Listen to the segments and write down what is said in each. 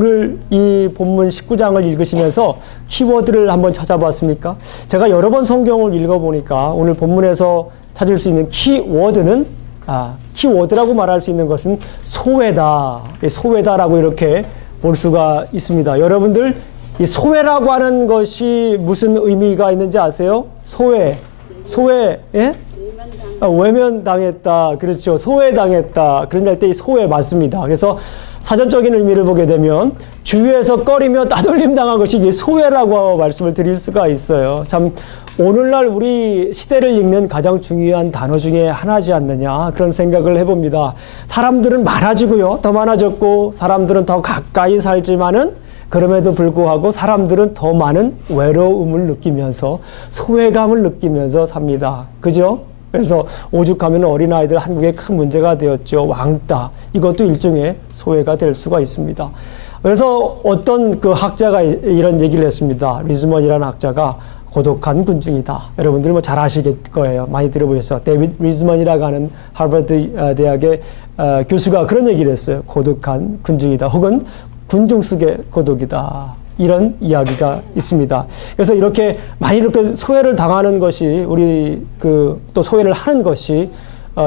오늘 이 본문 19장을 읽으시면서 키워드를 한번 찾아봤습니까? 제가 여러 번 성경을 읽어보니까 오늘 본문에서 찾을 수 있는 키워드는 키워드라고 말할 수 있는 것은 소외다. 소외다라고 이렇게 볼 수가 있습니다. 여러분들 이 소외라고 하는 것이 무슨 의미가 있는지 아세요? 소외, 예? 외면당했다. 그렇죠. 소외당했다. 그런 할 때 이 소외 맞습니다. 그래서 사전적인 의미를 보게 되면 주위에서 꺼리며 따돌림 당한 것이 이게 소외라고 말씀을 드릴 수가 있어요. 참 오늘날 우리 시대를 읽는 가장 중요한 단어 중에 하나지 않느냐 그런 생각을 해봅니다. 사람들은 많아지고요. 더 많아졌고 사람들은 더 가까이 살지만은 그럼에도 불구하고 사람들은 더 많은 외로움을 느끼면서 소외감을 느끼면서 삽니다. 그죠? 그래서 오죽하면 어린아이들 한국에 큰 문제가 되었죠. 왕따. 이것도 일종의 소외가 될 수가 있습니다. 그래서 어떤 그 학자가 이런 얘기를 했습니다. 리즈먼이라는 학자가 고독한 군중이다. 여러분들 뭐 잘 아실 거예요. 많이 들어보셨어요. 데이비드 리즈먼이라고 하는 하버드 대학의 교수가 그런 얘기를 했어요. 고독한 군중이다. 혹은 군중 속의 고독이다. 이런 이야기가 있습니다. 그래서 이렇게 많이 이렇게 소외를 당하는 것이 우리 또 소외를 하는 것이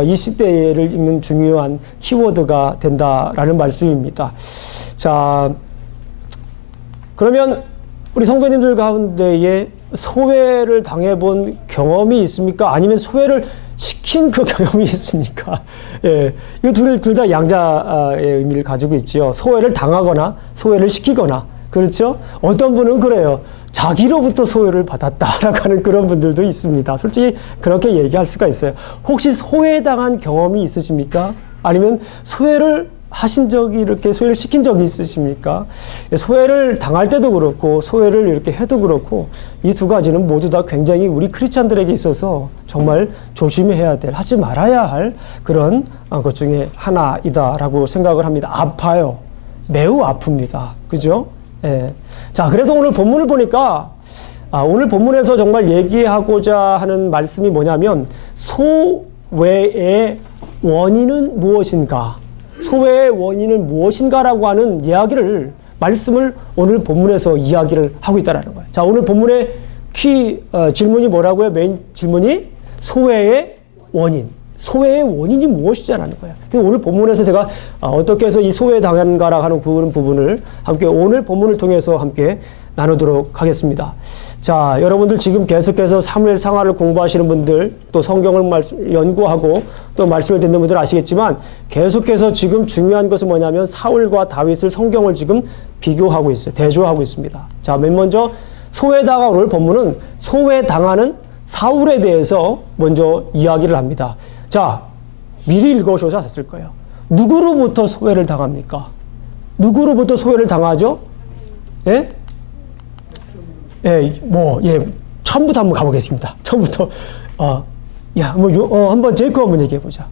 이 시대를 읽는 중요한 키워드가 된다라는 말씀입니다. 자, 그러면 우리 성도님들 가운데에 소외를 당해본 경험이 있습니까? 아니면 소외를 시킨 그 경험이 있습니까? 예, 이 둘 다 양자의 의미를 가지고 있지요. 소외를 당하거나 소외를 시키거나. 그렇죠? 어떤 분은 그래요. 자기로부터 소외를 받았다라고 하는 그런 분들도 있습니다. 솔직히 그렇게 얘기할 수가 있어요. 혹시 소외당한 경험이 있으십니까? 아니면 소외를 하신 적이 이렇게 소외를 시킨 적이 있으십니까? 소외를 당할 때도 그렇고 소외를 이렇게 해도 그렇고 이 두 가지는 모두 다 굉장히 우리 크리스찬들에게 있어서 정말 조심해야 될, 하지 말아야 할 그런 것 중에 하나이다라고 생각을 합니다. 아파요. 매우 아픕니다. 그죠? 예. 자, 그래서 오늘 본문을 보니까 오늘 본문에서 정말 얘기하고자 하는 말씀이 뭐냐면 소외의 원인은 무엇인가? 소외의 원인은 무엇인가라고 하는 말씀을 오늘 본문에서 이야기를 하고 있다라는 거예요. 자, 오늘 본문의 질문이 뭐라고요? 메인 질문이 소외의 원인. 소외의 원인이 무엇이냐라는 거예요. 오늘 본문에서 제가 어떻게 해서 이 소외 당한가라 하는 부분을 함께 오늘 본문을 통해서 함께 나누도록 하겠습니다. 자, 여러분들 지금 계속해서 사무엘 상하를 공부하시는 분들, 또 성경을 연구하고 또 말씀을 듣는 분들 아시겠지만 계속해서 지금 중요한 것은 뭐냐면 사울과 다윗을 성경을 지금 비교하고 있어요. 대조하고 있습니다. 자, 맨 먼저 소외당한 오늘 본문은 소외당하는 사울에 대해서 먼저 이야기를 합니다. 자, 미리 읽어오셨을 거예요. 누구로부터 소외를 당합니까? 누구로부터 소외를 당하죠? 예? 처음부터 한번 가보겠습니다. 처음부터, 한번 제이콥 한번 얘기해보자.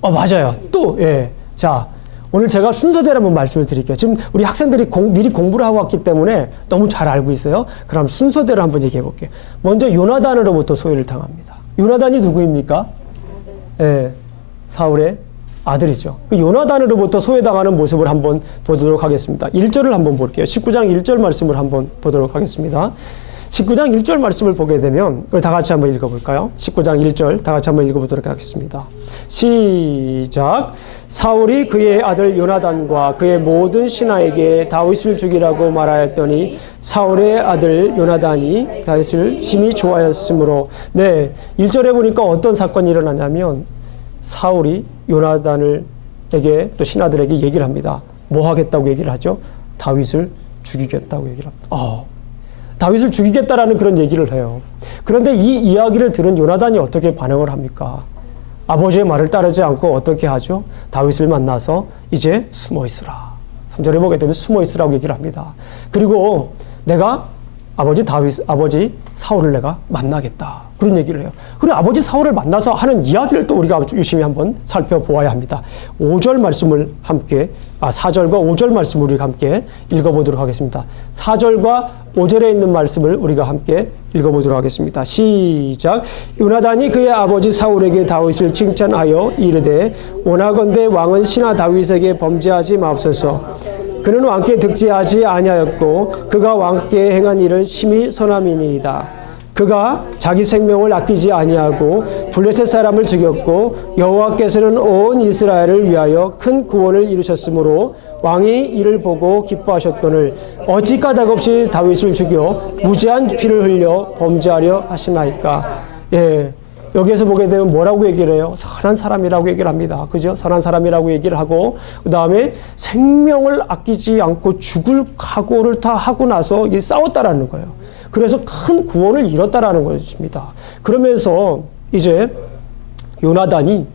맞아요. 또, 예. 자, 오늘 제가 순서대로 한번 말씀을 드릴게요. 지금 우리 학생들이 미리 공부를 하고 왔기 때문에 너무 잘 알고 있어요. 그럼 순서대로 한번 얘기해볼게요. 먼저 요나단으로부터 소외를 당합니다. 요나단이 누구입니까? 예, 사울의 아들이죠. 그 요나단으로부터 소외당하는 모습을 한번 보도록 하겠습니다. 1절을 한번 볼게요. 19장 1절 말씀을 한번 보도록 하겠습니다. 19장 1절 말씀을 보게 되면 우리 다 같이 한번 읽어볼까요? 19장 1절 다 같이 한번 읽어보도록 하겠습니다. 시작. 사울이 그의 아들 요나단과 그의 모든 신하에게 다윗을 죽이라고 말하였더니 사울의 아들 요나단이 다윗을 심히 좋아했으므로 1절에 보니까 어떤 사건이 일어나냐면 사울이 요나단에게 또 신하들에게 얘기를 합니다. 뭐 하겠다고 얘기를 하죠? 다윗을 죽이겠다고 얘기를 합니다. 다윗을 죽이겠다라는 그런 얘기를 해요. 그런데 이 이야기를 들은 요나단이 어떻게 반응을 합니까? 아버지의 말을 따르지 않고 어떻게 하죠? 다윗을 만나서 이제 숨어 있으라. 3절에 보게 되면 숨어 있으라고 얘기를 합니다. 그리고 내가 아버지 사울을 내가 만나겠다. 그런 얘기를 해요. 그리고 아버지 사울을 만나서 하는 이야기를 또 우리가 유심히 한번 살펴보아야 합니다. 5절 말씀을 함께, 4절과 5절 말씀을 우리가 함께 읽어보도록 하겠습니다. 4절과 5절에 있는 말씀을 우리가 함께 읽어보도록 하겠습니다. 시작. 요나단이 그의 아버지 사울에게 다윗을 칭찬하여 이르되 원하건대 왕은 신하 다윗에게 범죄하지 마옵소서. 그는 왕께 득지하지 아니하였고 그가 왕께 행한 일은 심히 선함이니이다. 그가 자기 생명을 아끼지 아니하고 블레셋 사람을 죽였고 여호와께서는 온 이스라엘을 위하여 큰 구원을 이루셨으므로 왕이 이를 보고 기뻐하셨거늘 어찌 까닭없이 다윗을 죽여 무죄한 피를 흘려 범죄하려 하시나이까. 예. 여기에서 보게 되면 뭐라고 얘기를 해요? 선한 사람이라고 얘기를 합니다. 그죠? 선한 사람이라고 얘기를 하고, 그 다음에 생명을 아끼지 않고 죽을 각오를 다 하고 나서 싸웠다라는 거예요. 그래서 큰 구원을 이뤘다라는 것입니다. 그러면서 이제 요나단이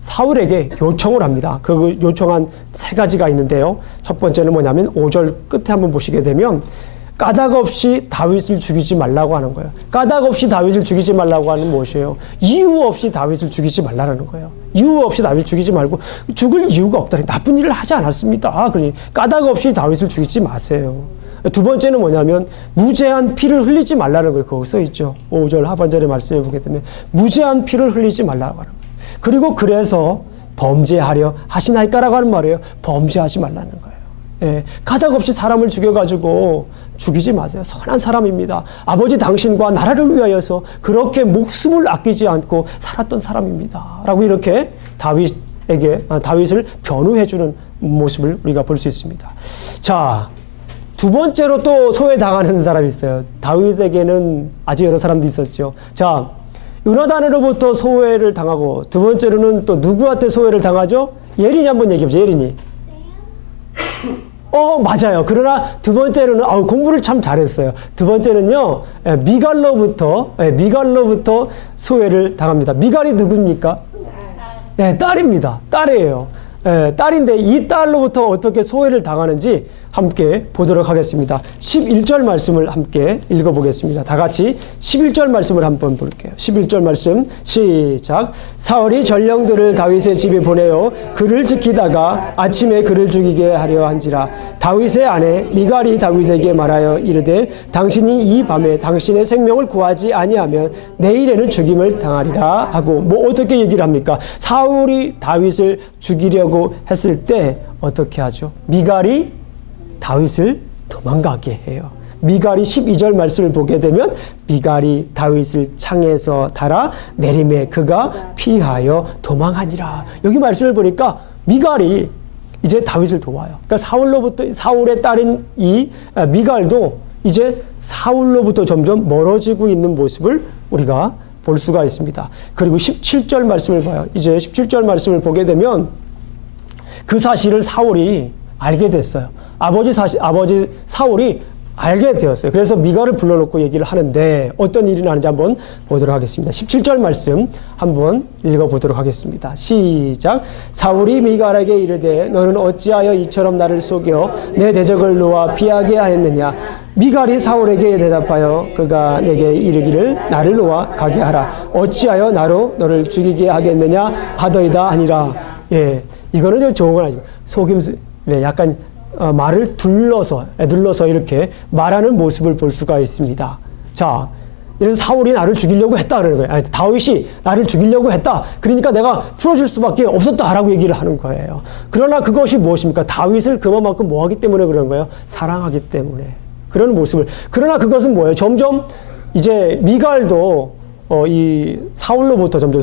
사울에게 요청을 합니다. 그 요청한 3가지가 있는데요. 첫 번째는 뭐냐면 5절 끝에 한번 보시게 되면 까닭 없이 다윗을 죽이지 말라고 하는 거예요. 까닭 없이 다윗을 죽이지 말라고 하는 무엇이에요? 이유 없이 다윗을 죽이지 말라는 거예요. 이유 없이 다윗을 죽이지 말고 죽을 이유가 없다니 나쁜 일을 하지 않았습니다. 그러니 까닭 없이 다윗을 죽이지 마세요. 두 번째는 뭐냐면 무죄한 피를 흘리지 말라는 거예요. 거기 써 있죠. 5절 하반절의 말씀에 보게 되면 무죄한 피를 흘리지 말라고 하는 거예요. 그리고 그래서 범죄하려 하시나이까라고 하는 말이에요. 범죄하지 말라는 거예요. 예, 가닥 없이 사람을 죽여가지고 죽이지 마세요. 선한 사람입니다. 아버지 당신과 나라를 위하여서 그렇게 목숨을 아끼지 않고 살았던 사람입니다. 라고 이렇게 다윗을 변호해주는 모습을 우리가 볼 수 있습니다. 자, 두 번째로 또 소외당하는 사람이 있어요. 다윗에게는 아주 여러 사람도 있었죠. 자, 요나단으로부터 소외를 당하고 두 번째로는 또 누구한테 소외를 당하죠? 예린이 한번 얘기해보죠. 예린이. 맞아요. 그러나 두 번째로는 공부를 참 잘했어요. 두 번째는요, 미갈로부터 소외를 당합니다. 미갈이 누굽니까? 딸입니다. 딸이에요. 딸인데 이 딸로부터 어떻게 소외를 당하는지 함께 보도록 하겠습니다. 11절 말씀을 함께 읽어보겠습니다. 다 같이 11절 말씀을 한번 볼게요. 11절 말씀 시작. 사울이 전령들을 다윗의 집에 보내어 그를 지키다가 아침에 그를 죽이게 하려 한지라. 다윗의 아내 미갈이 다윗에게 말하여 이르되 당신이 이 밤에 당신의 생명을 구하지 아니하면 내일에는 죽임을 당하리라 하고 어떻게 얘기를 합니까? 사울이 다윗을 죽이려고 했을 때 어떻게 하죠? 미갈이 다윗을 도망가게 해요. 미갈이 12절 말씀을 보게 되면 미갈이 다윗을 창에서 달아 내림에 그가 피하여 도망하니라. 여기 말씀을 보니까 미갈이 이제 다윗을 도와요. 그러니까 사울의 딸인 이 미갈도 이제 사울로부터 점점 멀어지고 있는 모습을 우리가 볼 수가 있습니다. 그리고 17절 말씀을 봐요. 이제 17절 말씀을 보게 되면 그 사실을 사울이 알게 됐어요. 아버지 사울이 알게 되었어요. 그래서 미갈을 불러놓고 얘기를 하는데 어떤 일이 나는지 한번 보도록 하겠습니다. 17절 말씀 한번 읽어보도록 하겠습니다. 시작. 사울이 미갈에게 이르되 너는 어찌하여 이처럼 나를 속여 내 대적을 놓아 피하게 하였느냐. 미갈이 사울에게 대답하여 그가 내게 이르기를 나를 놓아 가게 하라. 어찌하여 나로 너를 죽이게 하겠느냐 하더이다 하니라. 예, 이거는 좀 좋은 건 아니고 속임수, 약간 말을 둘러서 이렇게 말하는 모습을 볼 수가 있습니다. 자, 그래서 사울이 나를 죽이려고 했다 그러는 거예요. 아니, 다윗이 나를 죽이려고 했다. 그러니까 내가 풀어줄 수밖에 없었다라고 얘기를 하는 거예요. 그러나 그것이 무엇입니까? 다윗을 그만큼 뭐하기 때문에 그런 거예요? 사랑하기 때문에 그런 모습을. 그러나 그것은 뭐예요? 점점 이제 미갈도 이 사울로부터 점점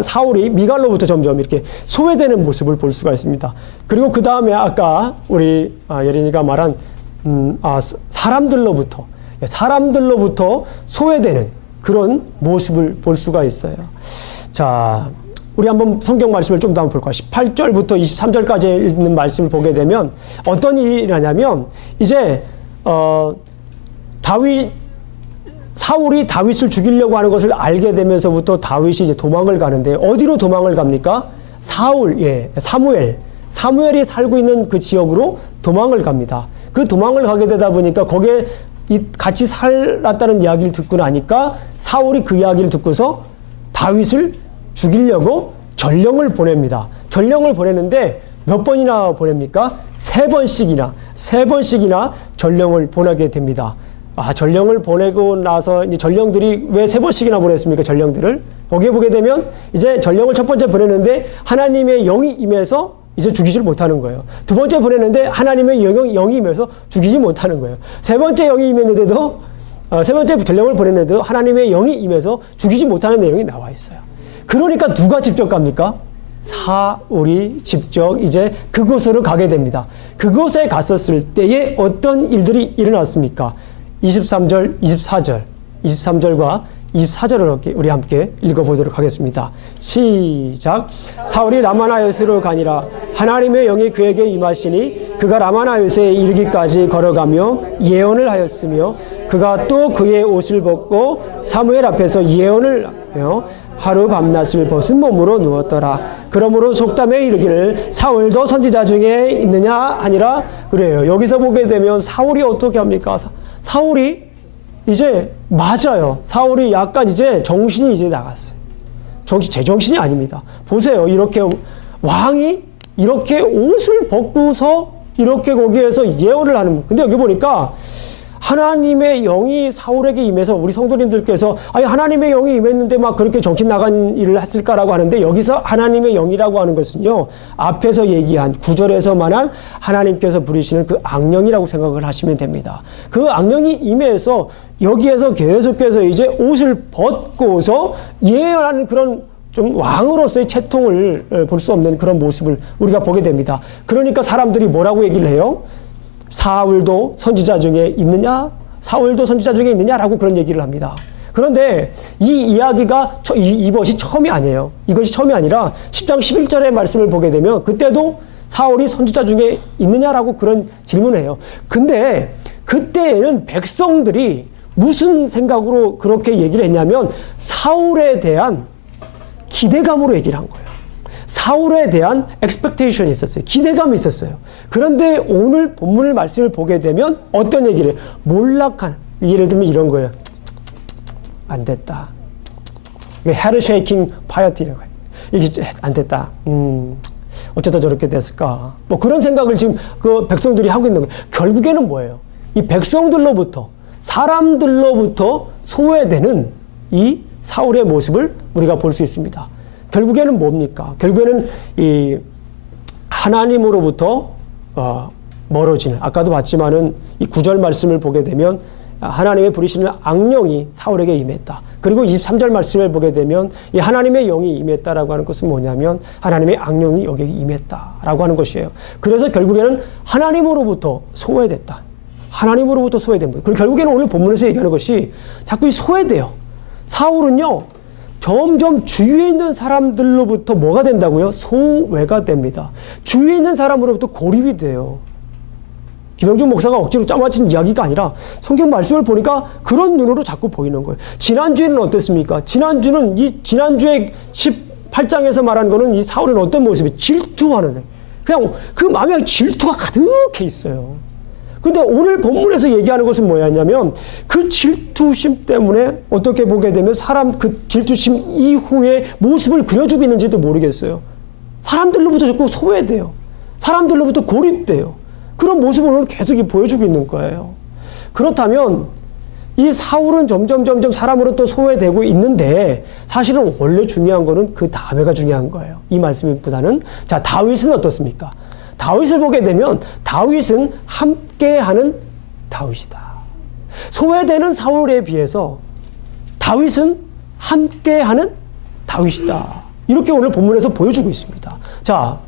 사울이 미갈로부터 점점 이렇게 소외되는 모습을 볼 수가 있습니다. 그리고 그 다음에 아까 우리 예린이가 말한 사람들로부터 소외되는 그런 모습을 볼 수가 있어요. 자, 우리 한번 성경 말씀을 좀 더 한번 볼까요? 18절부터 23절까지 있는 말씀을 보게 되면 어떤 일이 일어나냐면 이제 사울이 다윗을 죽이려고 하는 것을 알게 되면서부터 다윗이 이제 도망을 가는데 어디로 도망을 갑니까? 사무엘이 살고 있는 그 지역으로 도망을 갑니다. 그 도망을 가게 되다 보니까 거기에 같이 살았다는 이야기를 듣고 나니까 사울이 그 이야기를 듣고서 다윗을 죽이려고 전령을 보냅니다. 전령을 보냈는데 몇 번이나 보냅니까? 세 번씩이나 전령을 보내게 됩니다. 전령을 보내고 나서 이제 전령들이 왜 세 번씩이나 보냈습니까? 전령들을 거기에 보게 되면 이제 전령을 첫 번째 보냈는데 하나님의 영이 임해서 이제 죽이질 못하는 거예요. 두 번째 보냈는데 하나님의 영이 임해서 죽이지 못하는 거예요. 세 번째 영이 임했는데도 세 번째 전령을 보냈는데도 하나님의 영이 임해서 죽이지 못하는 내용이 나와 있어요. 그러니까 누가 직접 갑니까? 사울이 직접 이제 그곳으로 가게 됩니다. 그곳에 갔었을 때에 어떤 일들이 일어났습니까? 23절, 23절과 24절을 우리 함께 읽어보도록 하겠습니다. 시작. 사울이 라마나요스로 가니라. 하나님의 영이 그에게 임하시니 그가 라마나요스에 이르기까지 걸어가며 예언을 하였으며 그가 또 그의 옷을 벗고 사무엘 앞에서 예언을 하며 하루 밤낮을 벗은 몸으로 누웠더라. 그러므로 속담에 이르기를 사울도 선지자 중에 있느냐 하니라 그래요. 여기서 보게 되면 사울이 어떻게 합니까? 사울이 이제 맞아요. 사울이 약간 이제 정신이 이제 나갔어요. 제정신이 아닙니다. 보세요. 이렇게 왕이 이렇게 옷을 벗고서 이렇게 거기에서 예언을 하는. 근데 여기 보니까 하나님의 영이 사울에게 임해서 우리 성도님들께서 아니 하나님의 영이 임했는데 막 그렇게 정신 나간 일을 했을까라고 하는데 여기서 하나님의 영이라고 하는 것은요. 앞에서 얘기한 9절에서 말한 하나님께서 부리시는 그 악령이라고 생각을 하시면 됩니다. 그 악령이 임해서 여기에서 계속해서 이제 옷을 벗고서 예언하는 그런 좀 왕으로서의 채통을 볼 수 없는 그런 모습을 우리가 보게 됩니다. 그러니까 사람들이 뭐라고 얘기를 해요? 사울도 선지자 중에 있느냐? 사울도 선지자 중에 있느냐라고 그런 얘기를 합니다. 그런데 이 이야기가 이것이 처음이 아니에요. 이것이 처음이 아니라 10장 11절의 말씀을 보게 되면 그때도 사울이 선지자 중에 있느냐라고 그런 질문을 해요. 근데 그때에는 백성들이 무슨 생각으로 그렇게 얘기를 했냐면 사울에 대한 기대감으로 얘기를 한 거예요. 사울에 대한 expectation이 있었어요. 기대감이 있었어요. 그런데 오늘 본문 말씀을 보게 되면 어떤 얘기를 해요? 몰락한, 예를 들면 이런 거예요. 안 됐다. head shaking piety라고 해요. 이게 안 됐다. 어쩌다 저렇게 됐을까? 뭐 그런 생각을 지금 그 백성들이 하고 있는 거예요. 결국에는 뭐예요? 이 백성들로부터, 사람들로부터 소외되는 이 사울의 모습을 우리가 볼 수 있습니다. 결국에는 뭡니까? 결국에는 이 하나님으로부터 멀어지는, 아까도 봤지만은 이 9절 말씀을 보게 되면 하나님의 부리시는 악령이 사울에게 임했다. 그리고 23절 말씀을 보게 되면 이 하나님의 영이 임했다라고 하는 것은 뭐냐면 하나님의 악령이 여기에 임했다라고 하는 것이에요. 그래서 결국에는 하나님으로부터 소외됐다. 하나님으로부터 소외됩니다. 그리고 결국에는 오늘 본문에서 얘기하는 것이 자꾸 이 소외돼요. 사울은요, 점점 주위에 있는 사람들로부터 뭐가 된다고요? 소외가 됩니다. 주위에 있는 사람으로부터 고립이 돼요. 김영준 목사가 억지로 짜맞힌 이야기가 아니라 성경 말씀을 보니까 그런 눈으로 자꾸 보이는 거예요. 지난주에는 어땠습니까? 지난주에 18장에서 말한 거는 이 사울은 어떤 모습이 질투하는, 그냥 그 마음에 질투가 가득해 있어요. 근데 오늘 본문에서 얘기하는 것은 뭐였냐면 그 질투심 때문에 어떻게 보게 되면 그 질투심 이후에 모습을 그려주고 있는지도 모르겠어요. 사람들로부터 자꾸 소외돼요. 사람들로부터 고립돼요. 그런 모습을 오늘 계속 보여주고 있는 거예요. 그렇다면 이 사울은 점점 사람으로 또 소외되고 있는데 사실은 원래 중요한 거는 그 다음에가 중요한 거예요. 이 말씀보다는. 자, 다윗은 어떻습니까? 다윗을 보게 되면 다윗은 함께하는 다윗이다. 소외되는 사울에 비해서 다윗은 함께하는 다윗이다. 이렇게 오늘 본문에서 보여주고 있습니다. 자,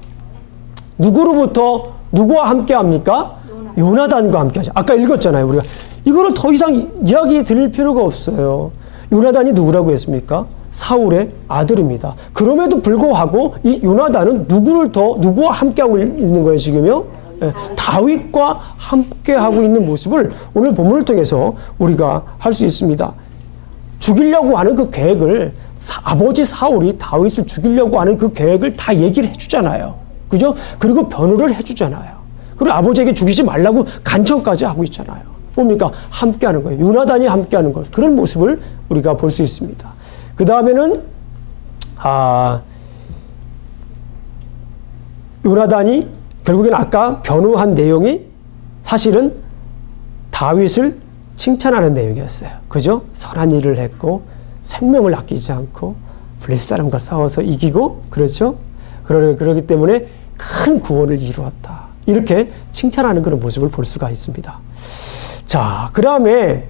누구와 함께합니까? 요나단과 함께하죠. 아까 읽었잖아요. 우리가 이거를 더 이상 이야기 드릴 필요가 없어요. 요나단이 누구라고 했습니까? 사울의 아들입니다. 그럼에도 불구하고 이 요나단은 누구와 함께하고 있는 거예요, 지금요? 다윗과 함께하고 있는 모습을 오늘 본문을 통해서 우리가 할 수 있습니다. 죽이려고 하는 그 계획을 아버지 사울이 다윗을 죽이려고 하는 그 계획을 다 얘기를 해주잖아요. 그죠? 그리고 변호를 해주잖아요. 그리고 아버지에게 죽이지 말라고 간청까지 하고 있잖아요. 뭡니까? 함께하는 거예요. 요나단이 함께하는 것. 그런 모습을 우리가 볼 수 있습니다. 그 다음에는 요나단이 결국엔 아까 변호한 내용이 사실은 다윗을 칭찬하는 내용이었어요. 그죠? 선한 일을 했고 생명을 아끼지 않고 블레셋 사람과 싸워서 이기고 그렇죠? 그러기 때문에 큰 구원을 이루었다. 이렇게 칭찬하는 그런 모습을 볼 수가 있습니다. 자, 그 다음에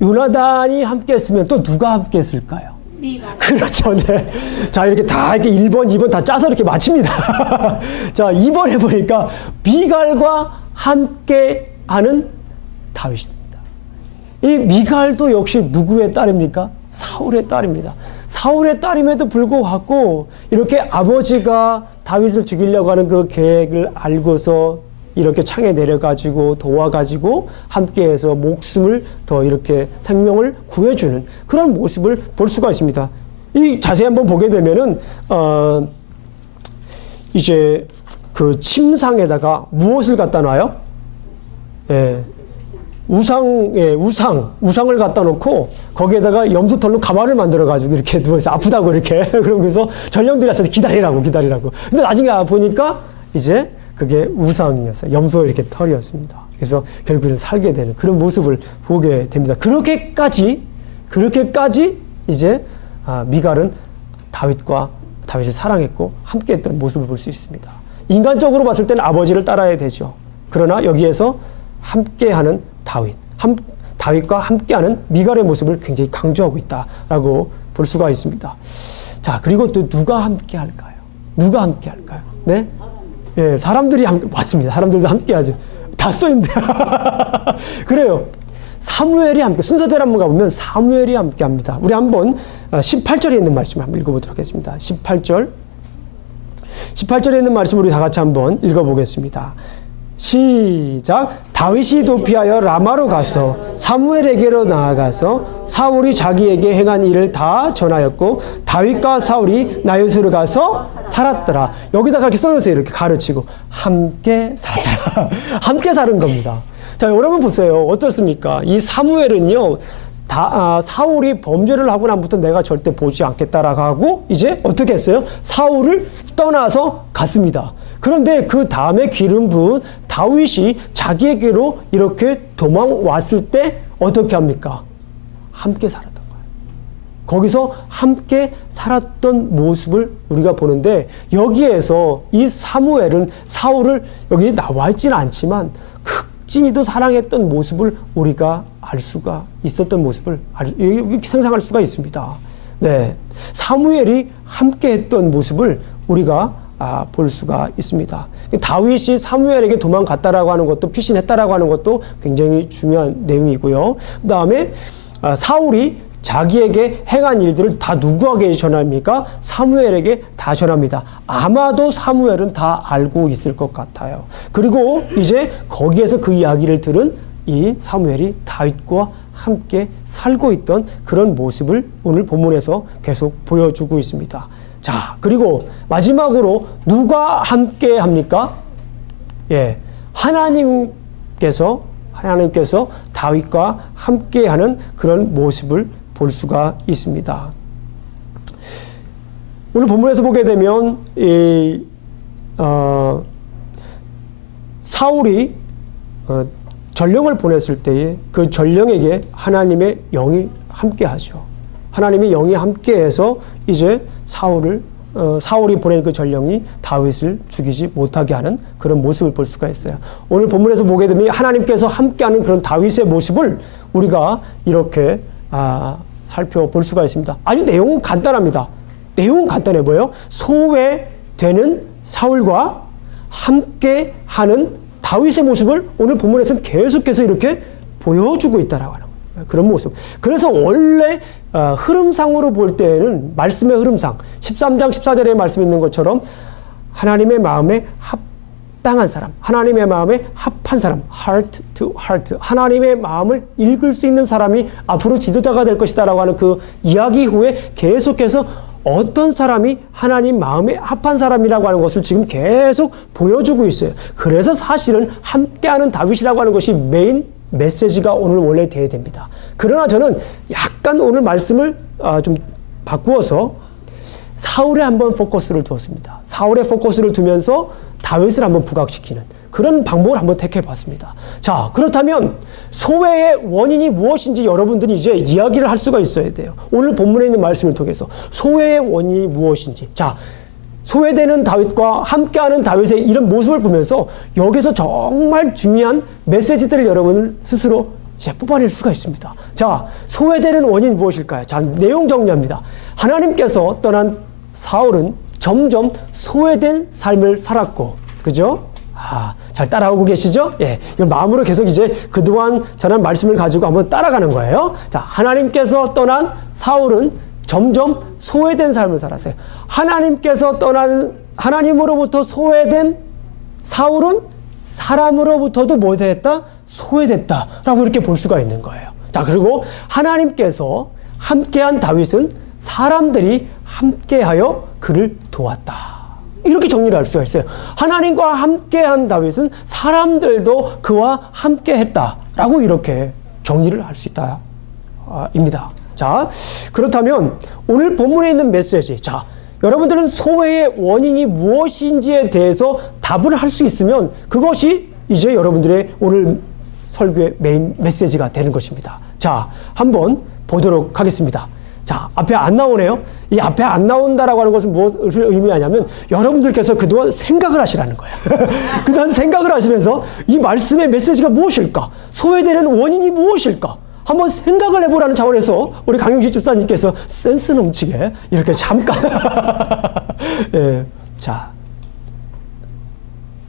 요나단이 함께 했으면 또 누가 함께 했을까요? 미갈. 그렇죠. 네. 자, 이렇게 다 이렇게 1번, 2번 다 짜서 이렇게 맞춥니다. 자, 2번 해보니까 미갈과 함께 하는 다윗입니다. 이 미갈도 역시 누구의 딸입니까? 사울의 딸입니다. 사울의 딸임에도 불구하고 이렇게 아버지가 다윗을 죽이려고 하는 그 계획을 알고서 이렇게 창에 내려가지고 도와가지고 함께해서 목숨을 더 이렇게 생명을 구해주는 그런 모습을 볼 수가 있습니다. 이 자세히 한번 보게 되면은 이제 그 침상에다가 무엇을 갖다 놔요? 예. 우상을 갖다 놓고 거기에다가 염소털로 가마를 만들어가지고 이렇게 누워서 아프다고 이렇게 그러면서 전령들이 와서 기다리라고. 근데 나중에 보니까 이제 그게 우상이었어요. 염소 이렇게 털이었습니다. 그래서 결국에는 살게 되는 그런 모습을 보게 됩니다. 그렇게까지 이제 미갈은 다윗을 사랑했고 함께했던 모습을 볼 수 있습니다. 인간적으로 봤을 때는 아버지를 따라야 되죠. 그러나 여기에서 함께하는 다윗과 함께하는 미갈의 모습을 굉장히 강조하고 있다라고 볼 수가 있습니다. 자, 그리고 또 누가 함께할까요? 네? 예, 사람들이 맞습니다. 사람들도 함께하죠. 다 써있는데. 그래요. 사무엘이 함께, 순서대로 한번 가보면 사무엘이 함께 합니다. 우리 한번 18절에 있는 말씀 한번 읽어보도록 하겠습니다. 18절에 있는 말씀 우리 다 같이 한번 읽어보겠습니다. 시작. 다윗이 도피하여 라마로 가서 사무엘에게로 나아가서 사울이 자기에게 행한 일을 다 전하였고 다윗과 사울이 나요스로 가서 살았더라. 여기다가 이렇게 써놓으세요. 이렇게 가르치고 함께 살았더라. 함께 사는 겁니다. 자, 여러분 보세요. 어떻습니까? 이 사무엘은요, 사울이 범죄를 하고 난부터 내가 절대 보지 않겠다라고 하고 이제 어떻게 했어요? 사울을 떠나서 갔습니다. 그런데 그 다음에 기름 부은 다윗이 자기에게로 이렇게 도망왔을 때 어떻게 합니까? 함께 살았던 거예요. 거기서 함께 살았던 모습을 우리가 보는데 여기에서 이 사무엘은 사울을 여기 나와 있지는 않지만 극진히도 사랑했던 모습을 우리가 알 수가 있었던 모습을 상상할 수가 있습니다. 네, 사무엘이 함께했던 모습을 우리가 볼 수가 있습니다. 다윗이 사무엘에게 도망갔다라고 하는 것도 피신했다라고 하는 것도 굉장히 중요한 내용이고요. 그 다음에 사울이 자기에게 행한 일들을 다 누구에게 전합니까? 사무엘에게 다 전합니다. 아마도 사무엘은 다 알고 있을 것 같아요. 그리고 이제 거기에서 그 이야기를 들은 이 사무엘이 다윗과 함께 살고 있던 그런 모습을 오늘 본문에서 계속 보여주고 있습니다. 자, 그리고 마지막으로 누가 함께 합니까? 예, 하나님께서 다윗과 함께하는 그런 모습을 볼 수가 있습니다. 오늘 본문에서 보게 되면 사울이 전령을 보냈을 때에 그 전령에게 하나님의 영이 함께하죠. 하나님의 영이 함께해서 이제 사울이 보낸 그 전령이 다윗을 죽이지 못하게 하는 그런 모습을 볼 수가 있어요. 오늘 본문에서 보게 되면 하나님께서 함께하는 그런 다윗의 모습을 우리가 이렇게 살펴볼 수가 있습니다. 아주 내용은 간단합니다. 내용은 간단해 보여요. 소외되는 사울과 함께하는 다윗의 모습을 오늘 본문에서는 계속해서 이렇게 보여주고 있다라고 하는 거예요. 그런 모습. 그래서 원래 흐름상으로 볼 때에는 말씀의 흐름상 13장 14절에 말씀 있는 것처럼 하나님의 마음에 합당한 사람, 하나님의 마음에 합한 사람, heart to heart, 하나님의 마음을 읽을 수 있는 사람이 앞으로 지도자가 될 것이다 라고 하는 그 이야기 후에 계속해서 어떤 사람이 하나님 마음에 합한 사람이라고 하는 것을 지금 계속 보여주고 있어요. 그래서 사실은 함께하는 다윗이라고 하는 것이 메인 메시지가 오늘 원래 돼야 됩니다. 그러나 저는 약간 오늘 말씀을 좀 바꾸어서 사울에 한번 포커스를 두었습니다. 사울의 포커스를 두면서 다윗을 한번 부각시키는 그런 방법을 한번 택해 봤습니다. 자, 그렇다면 소외의 원인이 무엇인지 여러분들이 이제 이야기를 할 수가 있어야 돼요. 오늘 본문에 있는 말씀을 통해서 소외의 원인이 무엇인지. 자, 소외되는 다윗과 함께하는 다윗의 이런 모습을 보면서 여기서 정말 중요한 메시지들을 여러분은 스스로 이제 뽑아낼 수가 있습니다. 자, 소외되는 원인 무엇일까요? 자, 내용 정리합니다. 하나님께서 떠난 사울은 점점 소외된 삶을 살았고, 그죠? 잘 따라오고 계시죠? 예. 이걸 마음으로 계속 이제 그동안 전한 말씀을 가지고 한번 따라가는 거예요. 자, 하나님께서 떠난 사울은 점점 소외된 삶을 살았어요. 하나님께서 떠난, 하나님으로부터 소외된 사울은 사람으로부터도 뭐 됐다? 소외됐다. 라고 이렇게 볼 수가 있는 거예요. 자, 그리고 하나님께서 함께한 다윗은 사람들이 함께하여 그를 도왔다. 이렇게 정리를 할 수가 있어요. 하나님과 함께한 다윗은 사람들도 그와 함께했다라고 이렇게 정리를 할 수 있다. 입니다. 자, 그렇다면 오늘 본문에 있는 메시지. 자, 여러분들은 소외의 원인이 무엇인지에 대해서 답을 할 수 있으면 그것이 이제 여러분들의 오늘 설교의 메인 메시지가 되는 것입니다. 자, 한번 보도록 하겠습니다. 자, 앞에 안 나오네요. 이 앞에 안 나온다라고 하는 것은 무엇을 의미하냐면 여러분들께서 그동안 생각을 하시라는 거예요. 그동안 생각을 하시면서 이 말씀의 메시지가 무엇일까? 소외되는 원인이 무엇일까? 한번 생각을 해보라는 차원에서 우리 강용식 집사님께서 센스 넘치게 이렇게 잠깐 예, 자,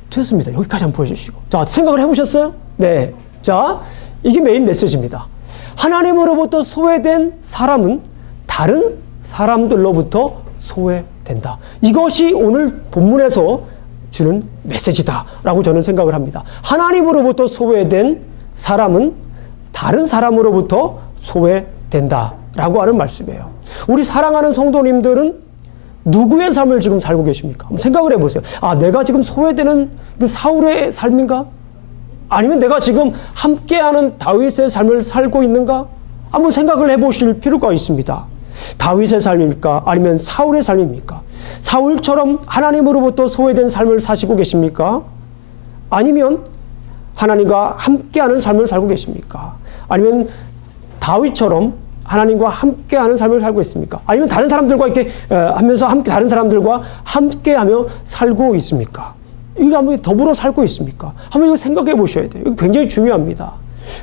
됐습니다. 여기까지 한번 보여주시고. 자, 생각을 해보셨어요? 네. 자, 이게 메인 메시지입니다. 하나님으로부터 소외된 사람은 다른 사람들로부터 소외된다. 이것이 오늘 본문에서 주는 메시지다라고 저는 생각을 합니다. 하나님으로부터 소외된 사람은 다른 사람으로부터 소외된다라고 하는 말씀이에요. 우리 사랑하는 성도님들은 누구의 삶을 지금 살고 계십니까? 한번 생각을 해보세요. 내가 지금 소외되는 그 사울의 삶인가? 아니면 내가 지금 함께하는 다윗의 삶을 살고 있는가? 한번 생각을 해보실 필요가 있습니다. 다윗의 삶입니까? 아니면 사울의 삶입니까? 사울처럼 하나님으로부터 소외된 삶을 사시고 계십니까? 아니면 하나님과 함께하는 삶을 살고 계십니까? 아니면 다윗처럼 하나님과 함께하는 삶을 살고 있습니까? 아니면 다른 사람들과 이렇게 하면서 다른 사람들과 함께하며 살고 있습니까? 이거 한번 더불어 살고 있습니까? 한번 이거 생각해 보셔야 돼요. 이거 굉장히 중요합니다.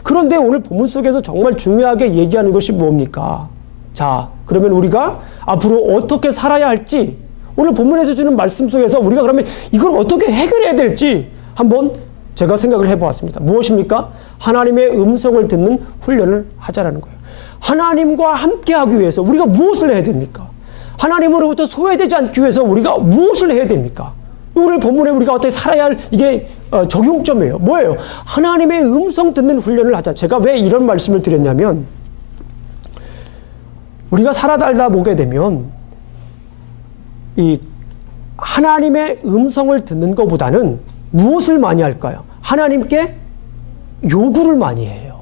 그런데 오늘 본문 속에서 정말 중요하게 얘기하는 것이 뭡니까? 자, 그러면 우리가 앞으로 어떻게 살아야 할지 오늘 본문에서 주는 말씀 속에서 우리가 그러면 이걸 어떻게 해결해야 될지 한번 제가 생각을 해보았습니다. 무엇입니까? 하나님의 음성을 듣는 훈련을 하자라는 거예요. 하나님과 함께하기 위해서 우리가 무엇을 해야 됩니까? 하나님으로부터 소외되지 않기 위해서 우리가 무엇을 해야 됩니까? 오늘 본문에 우리가 어떻게 살아야 할 이게 적용점이에요. 뭐예요? 하나님의 음성 듣는 훈련을 하자. 제가 왜 이런 말씀을 드렸냐면 우리가 살아달다 보게 되면 이 하나님의 음성을 듣는 것보다는 무엇을 많이 할까요? 하나님께 요구를 많이 해요.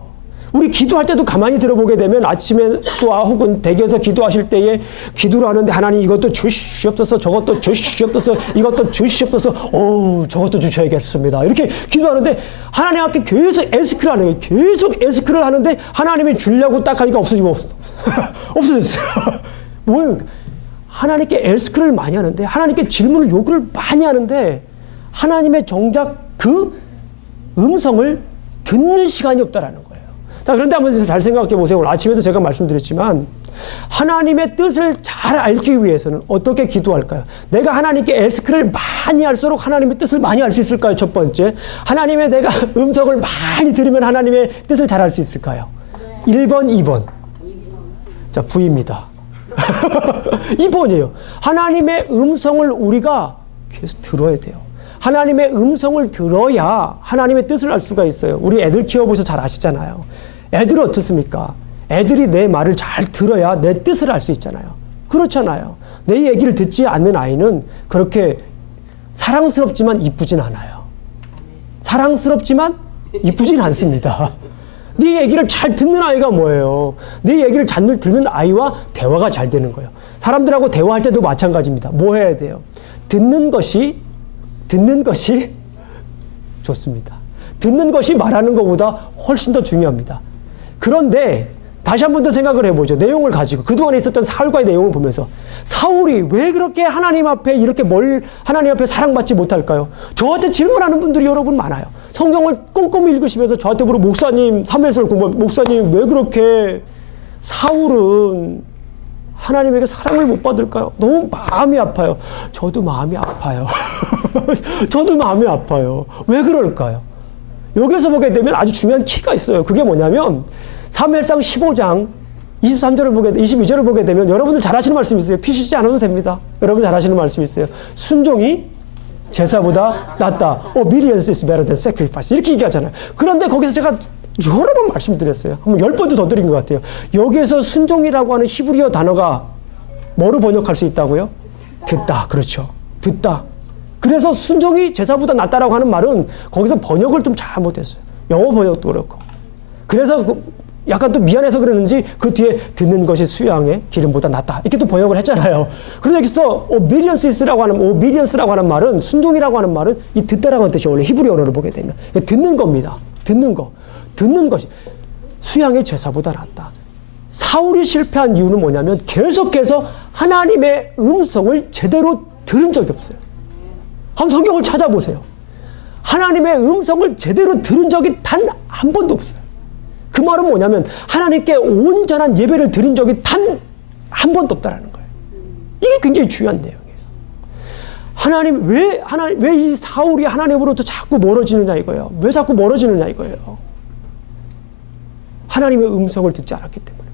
우리 기도할 때도 가만히 들어보게 되면 아침에 또 혹은 댁에서 기도하실 때에 기도를 하는데 하나님 이것도 주시옵소서, 저것도 주시옵소서, 이것도 주시옵소서, 저것도 주셔야겠습니다. 이렇게 기도하는데 하나님 앞에 계속 에스크를 하는 거예요. 계속 에스크를 하는데 하나님이 주려고 딱 하니까 없어지고 없어졌어요. 뭐예요? 하나님께 에스크를 많이 하는데 하나님께 질문을 요구를 많이 하는데 하나님의 정작 그 음성을 듣는 시간이 없다라는 거예요. 자, 그런데 한번 잘 생각해 보세요. 오늘 아침에도 제가 말씀드렸지만 하나님의 뜻을 잘 알기 위해서는 어떻게 기도할까요? 내가 하나님께 에스크를 많이 할수록 하나님의 뜻을 많이 알 수 있을까요? 첫 번째, 하나님의 내가 음성을 많이 들으면 하나님의 뜻을 잘 알 수 있을까요? 1번, 2번. 자, V입니다. 2번이에요. 하나님의 음성을 우리가 계속 들어야 돼요. 하나님의 음성을 들어야 하나님의 뜻을 알 수가 있어요. 우리 애들 키워보셔서 잘 아시잖아요. 애들은 어떻습니까? 애들이 내 말을 잘 들어야 내 뜻을 알 수 있잖아요. 그렇잖아요. 내 얘기를 듣지 않는 아이는 그렇게 사랑스럽지만 이쁘진 않아요. 사랑스럽지만 이쁘진 않습니다. 네 얘기를 잘 듣는 아이가 뭐예요? 네 얘기를 잘 듣는 아이와 대화가 잘 되는 거예요. 사람들하고 대화할 때도 마찬가지입니다. 뭐 해야 돼요? 듣는 것이 좋습니다. 듣는 것이 말하는 것보다 훨씬 더 중요합니다. 그런데 다시 한 번 더 생각을 해보죠. 내용을 가지고 그동안에 있었던 사울과의 내용을 보면서 사울이 왜 그렇게 하나님 앞에 이렇게 하나님 앞에 사랑받지 못할까요? 저한테 질문하는 분들이 여러분 많아요. 성경을 꼼꼼히 읽으시면서 저한테 물어 목사님, 사무엘서를 공부하면 목사님 왜 그렇게 사울은 하나님에게 사랑을 못 받을까요? 너무 마음이 아파요. 저도 마음이 아파요. 저도 마음이 아파요. 왜 그럴까요? 여기서 보게 되면 아주 중요한 키가 있어요. 그게 뭐냐면 사무엘상 15장 23절을 보게 22절을 보게 되면 여러분들 잘 아시는 말씀이 있어요. 피시지 않아도 됩니다. 여러분 잘 아시는 말씀이 있어요. 순종이 제사보다 낫다. Obedience is better than sacrifice. 이렇게 얘기하잖아요. 그런데 거기서 제가 여러 번 말씀드렸어요. 한번 10번도 더 드린 것 같아요. 여기에서 순종이라고 하는 히브리어 단어가 뭐로 번역할 수 있다고요? 듣다. 그렇죠. 듣다. 그래서 순종이 제사보다 낫다라고 하는 말은 거기서 번역을 좀 잘못했어요. 영어 번역도 그렇고. 그래서 약간 또 미안해서 그러는지 그 뒤에 듣는 것이 수양의 기름보다 낫다. 이렇게 또 번역을 했잖아요. 그런데 여기서 obedience라고 하는 말은 순종이라고 하는 말은 이 듣다라고 하는 뜻이 원래 히브리 언어를 보게 되면 듣는 겁니다. 듣는 거. 듣는 것이 수양의 제사보다 낫다. 사울이 실패한 이유는 뭐냐면 계속해서 하나님의 음성을 제대로 들은 적이 없어요. 한번 성경을 찾아보세요. 하나님의 음성을 제대로 들은 적이 단 한 번도 없어요. 그 말은 뭐냐면 하나님께 온전한 예배를 드린 적이 단 한 번도 없다라는 거예요. 이게 굉장히 중요한 내용이에요. 왜 이 사울이 하나님으로부터 자꾸 멀어지느냐 이거예요. 왜 자꾸 멀어지느냐 이거예요. 하나님의 음성을 듣지 않았기 때문에.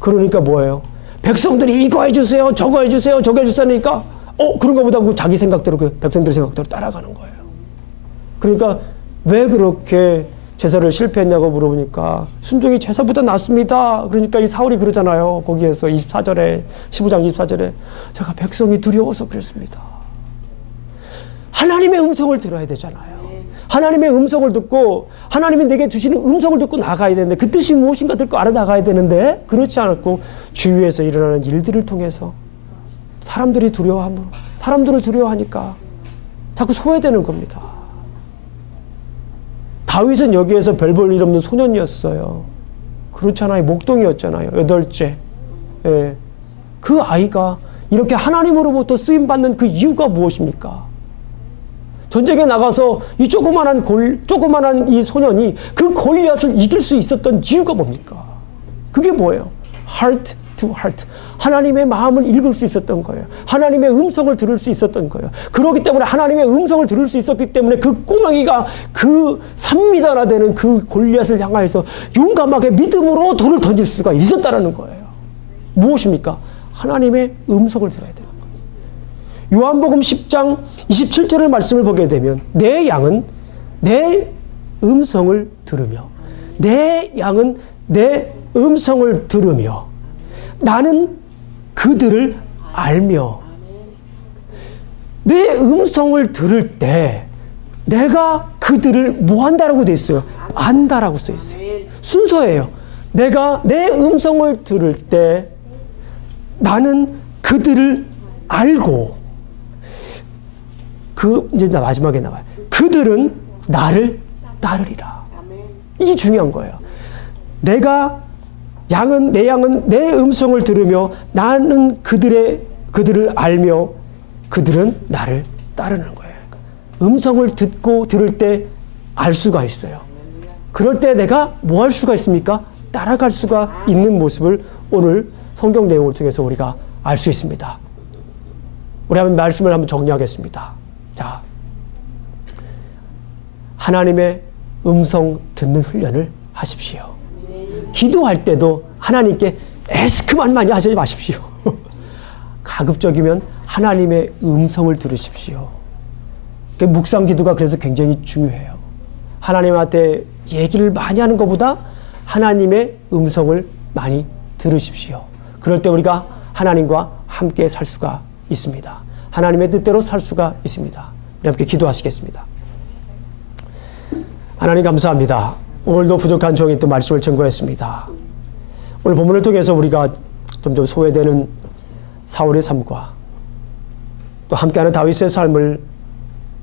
그러니까 뭐예요? 백성들이 이거 해주세요, 저거 해주세요, 저거 해주세요니까 그런가 보다 하고 자기 생각대로 그 백성들의 생각대로 따라가는 거예요. 그러니까 왜 그렇게 제사를 실패했냐고 물어보니까 순종이 제사보다 낫습니다. 그러니까 이 사울이 그러잖아요. 거기에서 24절에 15장 24절에 제가 백성이 두려워서 그랬습니다. 하나님의 음성을 들어야 되잖아요. 하나님의 음성을 듣고 하나님이 내게 주시는 음성을 듣고 나가야 되는데 그 뜻이 무엇인가 듣고 알아나가야 되는데 그렇지 않고 주위에서 일어나는 일들을 통해서 사람들을 두려워하니까 자꾸 소외되는 겁니다. 다윗은 여기에서 별 볼 일 없는 소년이었어요. 그렇잖아요. 목동이었잖아요. 8째. 예. 그 아이가 이렇게 하나님으로부터 쓰임받는 그 이유가 무엇입니까? 전쟁에 나가서 이 조그만한 이 소년이 그 골리앗을 이길 수 있었던 이유가 뭡니까? 그게 뭐예요? Heart to heart. 하나님의 마음을 읽을 수 있었던 거예요. 하나님의 음성을 들을 수 있었던 거예요. 그렇기 때문에 하나님의 음성을 들을 수 있었기 때문에 그 꼬맹이가 그 3미터나 되는 그 골리앗을 향하여서 용감하게 믿음으로 돌을 던질 수가 있었다는 거예요. 무엇입니까? 하나님의 음성을 들어야 돼요. 요한복음 10장 27절의 말씀을 보게 되면 내 양은 내 음성을 들으며 내 양은 내 음성을 들으며 나는 그들을 알며 내 음성을 들을 때 내가 그들을 뭐 한다라고 돼 있어요? 안다라고 써 있어요. 순서예요. 내가 내 음성을 들을 때 나는 그들을 알고 이제 마지막에 나와요. 그들은 나를 따르리라. 이게 중요한 거예요. 내 양은 내 음성을 들으며 나는 그들을 알며 그들은 나를 따르는 거예요. 음성을 들을 때 알 수가 있어요. 그럴 때 내가 뭐 할 수가 있습니까? 따라갈 수가 있는 모습을 오늘 성경 내용을 통해서 우리가 알 수 있습니다. 우리 한번 말씀을 한번 정리하겠습니다. 자, 하나님의 음성 듣는 훈련을 하십시오. 기도할 때도 하나님께 에스크만 많이 하지 마십시오. 가급적이면 하나님의 음성을 들으십시오. 묵상 기도가 그래서 굉장히 중요해요. 하나님한테 얘기를 많이 하는 것보다 하나님의 음성을 많이 들으십시오. 그럴 때 우리가 하나님과 함께 살 수가 있습니다. 하나님의 뜻대로 살 수가 있습니다. 우리 함께 기도하시겠습니다. 하나님 감사합니다. 오늘도 부족한 종이 또 말씀을 증거했습니다. 오늘 본문을 통해서 우리가 점점 소외되는 사울의 삶과 또 함께하는 다윗의 삶을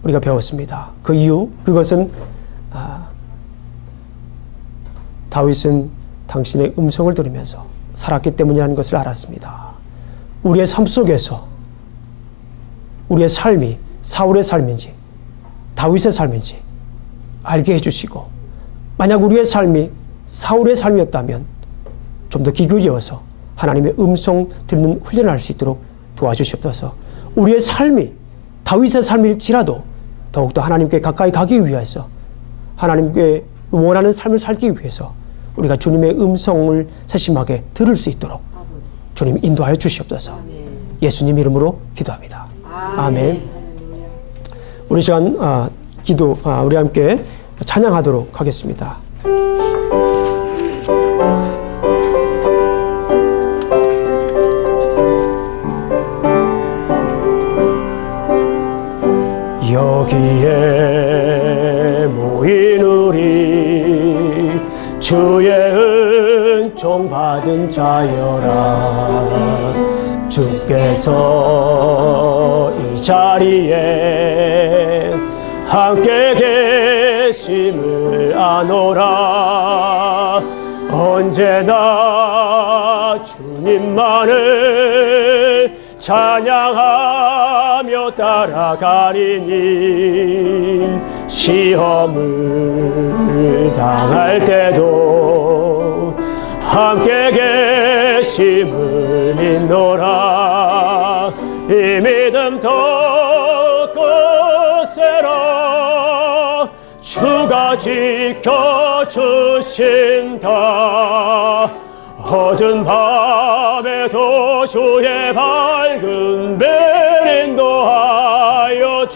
우리가 배웠습니다. 그 이유, 그것은 다윗은 당신의 음성을 들으면서 살았기 때문이라는 것을 알았습니다. 우리의 삶 속에서 우리의 삶이 사울의 삶인지 다윗의 삶인지 알게 해주시고, 만약 우리의 삶이 사울의 삶이었다면 좀 더 귀 기울여서 하나님의 음성 듣는 훈련을 할 수 있도록 도와주시옵소서. 우리의 삶이 다윗의 삶일지라도 더욱더 하나님께 가까이 가기 위해서, 하나님께 원하는 삶을 살기 위해서 우리가 주님의 음성을 세심하게 들을 수 있도록 주님 인도하여 주시옵소서. 예수님 이름으로 기도합니다. 아멘. 우리 시간 기도 우리 함께 찬양하도록 하겠습니다. 여기에 모인 우리 주의 은총 받은 자여라. 주께서 이 자리에 함께 계심을 아노라. 언제나 주님만을 찬양하며 따라가리니 시험을 당할 때도 함께 계심을 믿노라. 이 믿음 더 거세라. 주가 지켜주신다. 어두운 밤에도 주의 밝은 별 인도하여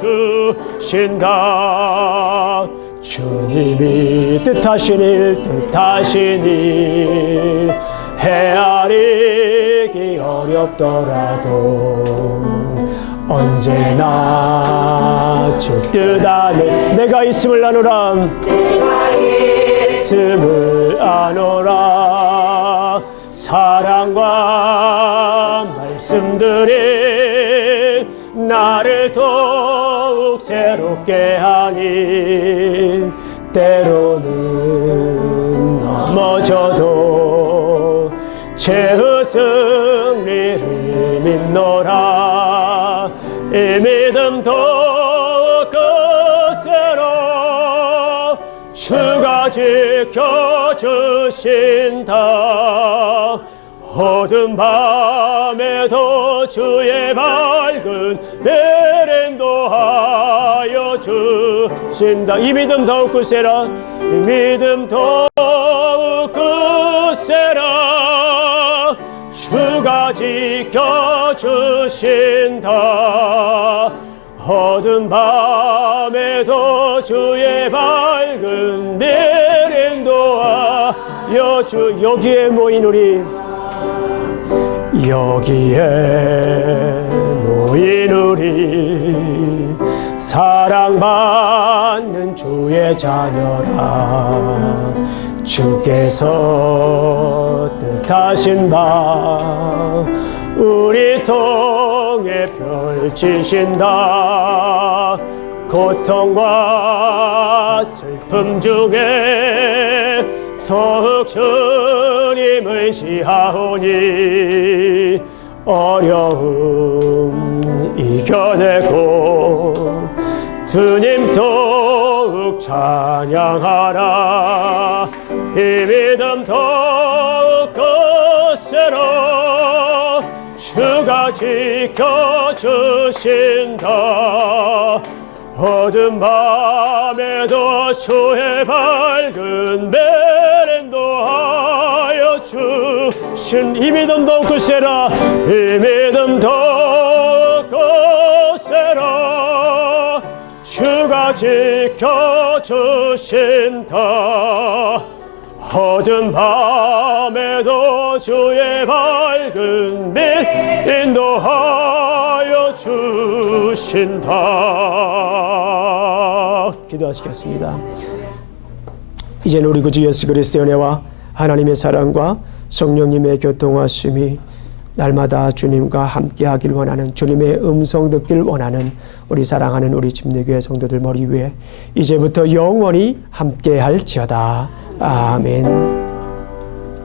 주신다. 주님이 뜻하신 일 헤아리기 어렵더라도 언제나 주 뜻 안에 내가 있음을 아노라. 사랑과 말씀들이 나를 더욱 새롭게 하니 때로는 넘어져도 죄의 승리를 믿노라. 이 믿음 더욱 거세라. 주가 지켜주신다. 어두운 밤에도 주의 밝은 별 인도하여 주신다. 이 믿음 더욱 굳세라. 이 믿음 더욱 굳세라. 주가 지켜주신다. 어두운 밤에도 주의 밝은 별 인도하여 주. 여기에 모인 우리, 여기에 모인 우리 사랑받는 주의 자녀라. 주께서 뜻하신 바 우리 통해 펼치신다. 고통과 슬픔 중에 더욱 주님 의지하오니 어려움 이겨내고 주님 더욱 찬양하라. 이 믿음 더욱 거세라. 주가 지켜주신다. 어두운 밤에도 주의 밝은 별 인도하여 주신 이 믿음 더욱 거세라. 이 믿음 더욱 거세라. 주가 지켜주신다. 어두운 밤에도 주의 밝은 빛 인도하여 주신다. 기도하시겠습니다. 이제는 우리 구주 예수 그리스도의 은혜와 하나님의 사랑과 성령님의 교통하심이 날마다 주님과 함께하길 원하는, 주님의 음성 듣길 원하는 우리 사랑하는 우리 침례교회 성도들 머리 위에 이제부터 영원히 함께할지어다. 아멘.